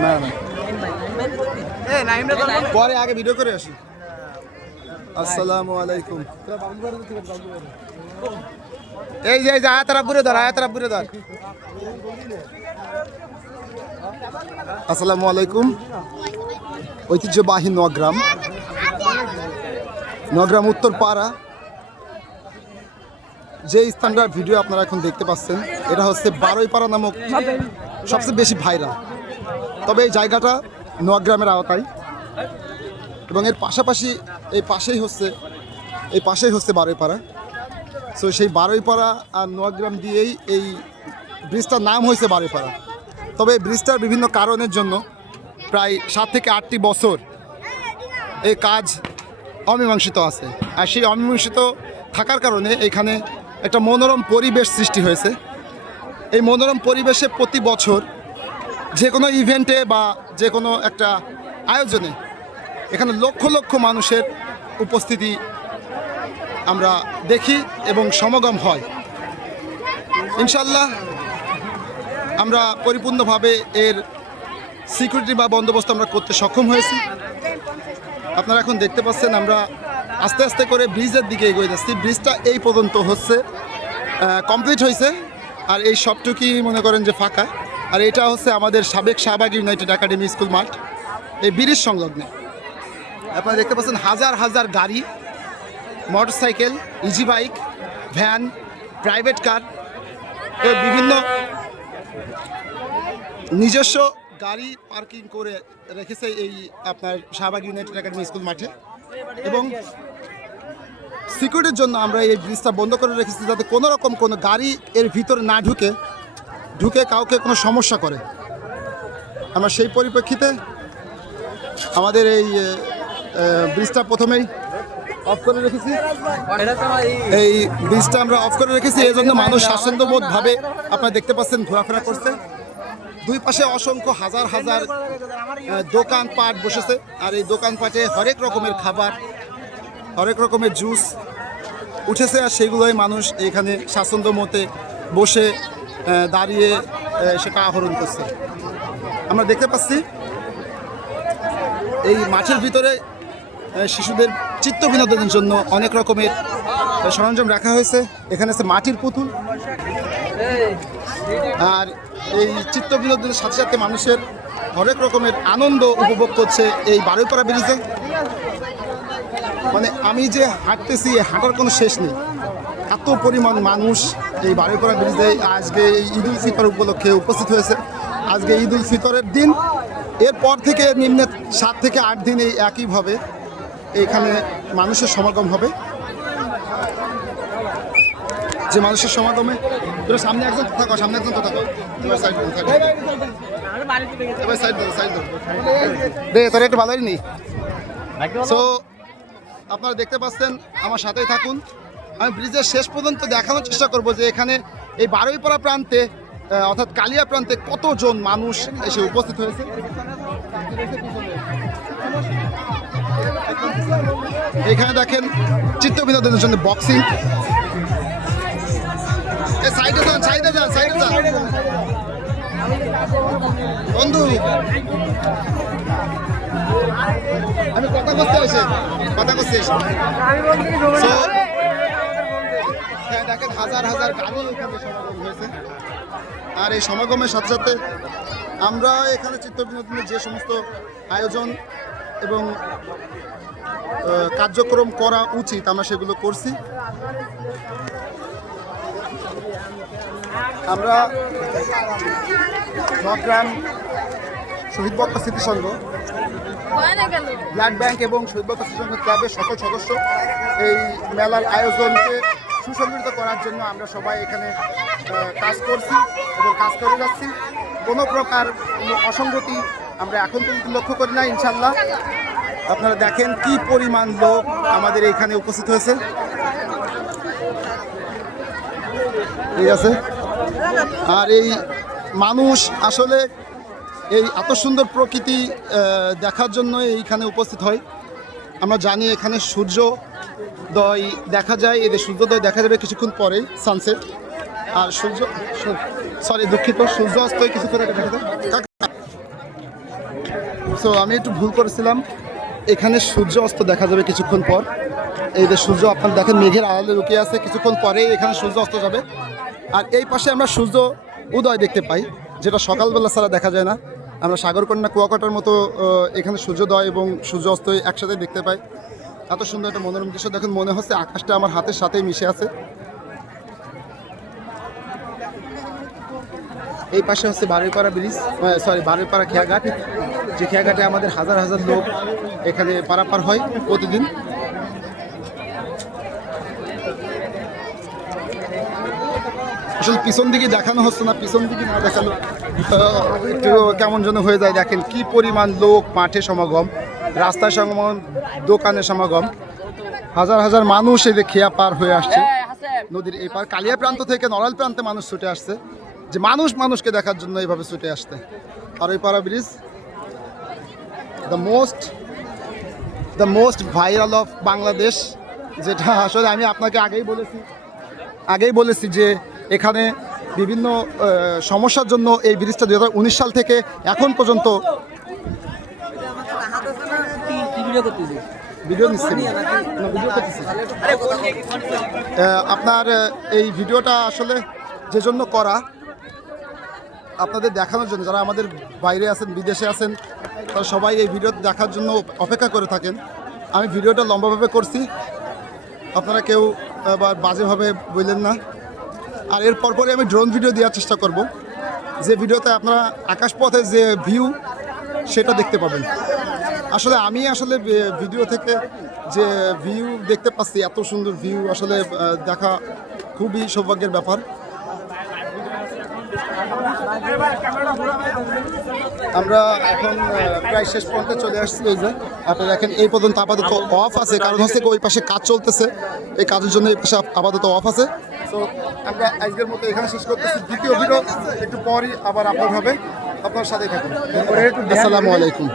না না পরে আগে ভিডিও করে আসি। আসসালামু আলাইকুম। এই যে আয়াতারা বুড়ে ধর, আয়াতারা বুড়ে ধর। আসসালামু আলাইকুম। ঐতিহ্যবাহী নোয়াগ্রাম, নোয়াগ্রাম উত্তরপাড়া যে স্থানটার ভিডিও আপনারা এখন দেখতে পাচ্ছেন, এটা হচ্ছে বারোইপাড়া নামক সবচেয়ে বেশি ভাইরাল। তবে এই জায়গাটা নোয়াগ্রামের আওতায় এবং এর পাশাপাশি এই পাশেই হচ্ছে বারোইপাড়া। সো সেই বারোইপাড়া আর নোয়াগ্রাম দিয়েই এই ব্রিজটার নাম হয়েছে বারোইপাড়া। তবে এই ব্রিজটার বিভিন্ন কারণের জন্য প্রায় 7 থেকে 8টি বছর এই কাজ অমীমাংসিত আছে। আর সেই অমীমাংসিত থাকার কারণে এখানে একটা মনোরম পরিবেশ সৃষ্টি হয়েছে। এই মনোরম পরিবেশে প্রতি বছর যে কোনো ইভেন্টে বা যে কোনো একটা আয়োজনে এখানে লক্ষ লক্ষ মানুষের উপস্থিতি আমরা দেখি এবং সমাগম হয়। ইনশাল্লাহ আমরা পরিপূর্ণভাবে এর সিকিউরিটি বা বন্দোবস্ত আমরা করতে সক্ষম হয়েছি। আপনারা এখন দেখতে পাচ্ছেন আমরা আস্তে আস্তে করে ব্রিজের দিকে এগিয়ে যাচ্ছি। ব্রিজটা এই পর্যন্ত হচ্ছে কমপ্লিট হয়েছে, আর এই সবটুকুই মনে করেন যে ফাঁকা। আর এটা হচ্ছে আমাদের সাবেক শাহবাগ ইউনাইটেড একাডেমি স্কুল মাঠ, এই ব্রিজ সংলগ্নে। আপনারা দেখতে পাচ্ছেন হাজার হাজার গাড়ি, motorcycle, easy bike, van, private car, বিভিন্ন নিজস্ব গাড়ি পার্কিং করে রেখেছে এই আপনার শাহবাগ ইউনাইটেড একাডেমি স্কুল মাঠে। এবং সিকিউরিটির জন্য আমরা এই ব্রিজটা বন্ধ করে রেখেছি, যাতে কোনো রকম কোনো গাড়ি এর ভিতরে না ঢুকে কাউকে কোনো সমস্যা করে। আমরা সেই পরিপ্রেক্ষিতে আমাদের এই ব্রিজটা প্রথমেই অফ করে রেখেছি। এই ব্রিজটা আমরা অফ করে রেখেছি, এই জন্য মানুষ স্বাচ্ছন্দ্যবোধভাবে আপনারা দেখতে পাচ্ছেন ঘোরাফেরা করছে। দুই পাশে অসংখ্য হাজার হাজার দোকানপাট বসেছে, আর এই দোকানপাটে হরেক রকমের খাবার, হরেক রকমের জুস উঠেছে, আর সেগুলোই মানুষ এখানে স্বাচ্ছন্দ্য মতে বসে দাঁড়িয়ে সেটা আহরণ করছে। আমরা দেখতে পাচ্ছি এই মাঠের ভিতরে শিশুদের চিত্ত বিনোদনের জন্য অনেক রকমের সরঞ্জাম রাখা হয়েছে। এখানে আছে মাটির পুতুল, আর এই চিত্ত বিনোদনের সাথে সাথে মানুষের হরেক রকমের আনন্দ উপভোগ করছে এই বারোইপাড়া ব্রিজে। মানে আমি যে হাঁটতেছি, হাঁটার কোনো শেষ নেই, এত পরিমাণ মানুষ এই বারোইপাড়া ব্রিজে আজকে এই ঈদ উল ফিতর উপলক্ষে উপস্থিত হয়েছে। আজকে ঈদ উল ফিতরের দিন, এরপর থেকে নিম্নে 7 থেকে 8 দিন এই একইভাবে এখানে মানুষের সমাগম হবে। যে মানুষের সমাগমে তোর সামনে একজন থাকো, সামনে একজন থাকো, এবার সাইড থাকো, এবার সাইড দে, তোর একটু ভালোই নি। সো আপনারা দেখতে পাচ্ছেন, আমার সাথেই থাকুন। আমি ব্রিজের শেষ পর্যন্ত দেখানোর চেষ্টা করব যে এখানে এই বারোইপাড়া প্রান্তে অর্থাৎ কালিয়া প্রান্তে কতজন মানুষ এসে উপস্থিত হয়েছে। এখানে দেখেন চিত্ত বিনোদনের জন্য বক্সিং। সাইডে যান, সাইডে যান, সাইডে যান বন্ধু, আমি কথা করতে এসে দেখেন হাজার হাজার গাড়ি এখানে সমাগম হয়েছে। আর এই সমাগমের সাথে সাথে আমরা এখানে চিত্ত বিনোদনের যে সমস্ত আয়োজন এবং কার্যক্রম করা উচিত আমরা সেগুলো করছি। আমরা নোয়াগ্রাম শহীদ বক্তা স্মৃতিসংঘ, ব্লাড ব্যাংক এবং শহীদ বক্তা স্মৃতিসংঘ ক্লাবের সকল সদস্য এই মেলার আয়োজনকে সুসংগঠিত করার জন্য আমরা সবাই এখানে কাজ করছি এবং কাজ করে যাচ্ছি। কোনো প্রকার কোনো অসঙ্গতি আমরা এখন পর্যন্ত লক্ষ্য করি না। ইনশাল্লাহ আপনারা দেখেন কি পরিমাণ লোক আমাদের এখানে উপস্থিত হয়েছে। ঠিক আছে, আর এই মানুষ আসলে এই এত সুন্দর প্রকৃতি দেখার জন্য এইখানে উপস্থিত হয়। আমরা জানি এখানে সূর্যোদয় দেখা যায়, এদের সূর্যোদয় দেখা যাবে কিছুক্ষণ পরেই, সানসেট। আর সূর্যাস্ত কিছুক্ষণ দেখা যায়। সো আমি একটু ভুল করেছিলাম, এখানে সূর্য অস্ত দেখা যাবে কিছুক্ষণ পর। এই যে সূর্য আপনারা দেখেন মেঘের আড়ালে লুকিয়ে আছে, কিছুক্ষণ পরেই এখানে সূর্য অস্ত যাবে। আর এই পাশে আমরা সূর্য উদয় দেখতে পাই, যেটা সকালবেলা ছাড়া দেখা যায় না। আমরা সাগরকন্যা কুয়াকাটার মতো এখানে সূর্যোদয় এবং সূর্য অস্ত একসাথে দেখতে পাই। এত সুন্দর একটা মনোরম দৃশ্য দেখুন, মনে হচ্ছে আকাশটা আমার হাতের সাথেই মিশে আছে। এই পাশে হচ্ছে বারুইপাড়া ব্রিজ, বারুইপাড়া খেয়াঘাট, যে খেয়াঘাটে আমাদের হাজার হাজার লোক এখানে পারাপার হয় প্রতিদিন। আসলে পিছন দিকে দেখানো হচ্ছে না, পিছন দিকে না দেখানো একটু কেমন যেন হয়ে যায়। দেখেন কি পরিমাণ লোক, মাঠে সমাগম, রাস্তায় সমাগম, দোকানে সমাগম, হাজার হাজার মানুষ এই যে খেয়া পার হয়ে আসছে নদীর এই পার। কালিয়া প্রান্ত থেকে নড়াইল প্রান্তে মানুষ ছুটে আসছে, যে মানুষকে দেখার জন্য এইভাবে ছুটে আসতে। Baruipara bridge, the most viral of Bangladesh, যেটা আসলে আমি আপনাকে আগেই বলেছি যে এখানে বিভিন্ন সমস্যার জন্য এই ব্রিজটা 2019 সাল থেকে এখন পর্যন্ত আপনার এই ভিডিওটা আসলে যে জন্য করা, আপনাদের দেখানোর জন্য, যারা আমাদের বাইরে আছেন, বিদেশে আছেন, তারা সবাই এই ভিডিও দেখার জন্য অপেক্ষা করে থাকেন। আমি ভিডিওটা লম্বাভাবে করছি, আপনারা কেউ আবার বাজেভাবে বললেন না। আর এর পরপরই আমি ড্রোন ভিডিও দেওয়ার চেষ্টা করব, যে ভিডিওতে আপনারা আকাশপথের যে ভিউ সেটা দেখতে পাবেন। আসলে আমি ভিডিও থেকে যে ভিউ দেখতে পাচ্ছি, এত সুন্দর ভিউ আসলে দেখা খুবই সৌভাগ্যের ব্যাপার। আমরা এখন প্রায় শেষ পর্যন্ত চলে আসছি। এই যে আপনারা দেখেন এই পর্যন্ত আপাতত অফ আছে, কারণ হচ্ছে ওই পাশে কাজ চলতেছে, এই কাজের জন্য এই পাশে আপাতত অফ আছে। তো আমরা আজকের মতো এখানে শেষ করতেছি। দ্বিতীয় ভিডিও একটু পরই আবার আপলোড হবে, আপনার সাথেই থাকুন। আসসালামু আলাইকুম।